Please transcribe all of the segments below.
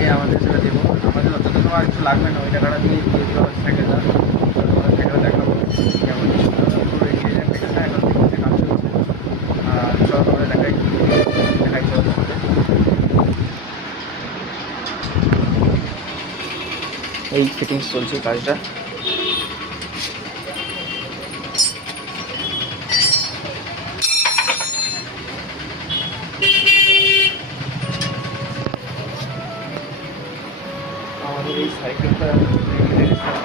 আগে আমাদের সেটা দেবো, আমাদের অতটা আর কিছু লাগবে না, ওই টাকাটা দিয়ে দিও সাইকেলটা। তোমার সাইকেলটা দেখাবো কেমন পুরো এগিয়ে যায় সাইকেলটা, এখন থেকে কাজ চলছে। আর চলো তোমাদের দেখাই চলো তোমাদের। এই ফিটিংস চলছে কাজটা। আমাদের এই সাইকেলটা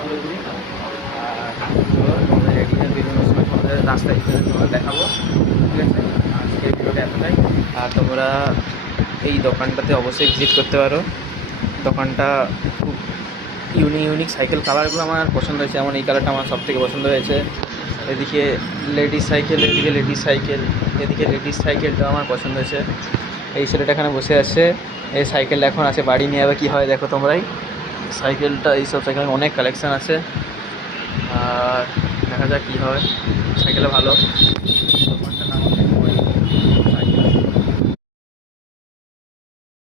করে দিই। আর তোমাদের রেডিটা বেরোনোর সময় তোমাদের রাস্তায় তোমরা দেখাবো, ঠিক আছে? আজকের ভিডিওটা এতটাই। আর তোমরা এই দোকানটাতে অবশ্যই ভিজিট করতে পারো। দোকানটা খুব ইউনিক সাইকেল কালারগুলো আমার পছন্দ হয়েছে, যেমন এই কালারটা আমার সবথেকে পছন্দ হয়েছে। এদিকে লেডিস সাইকেল, এদিকে লেডিস সাইকেল, এদিকে লেডিস সাইকেলটা আমার পছন্দ হয়েছে। এই ছেলেটা এখানে বসে আছে, এই সাইকেলটা এখন আছে বাড়ি নিয়ে যাবে, কী হয় দেখো তোমরাই। সাইকেলটা এইসব সাইকেলের অনেক কালেকশান আছে, আর দেখা যাক কী হয়। সাইকেলটা ভালো, দোকানটার নাম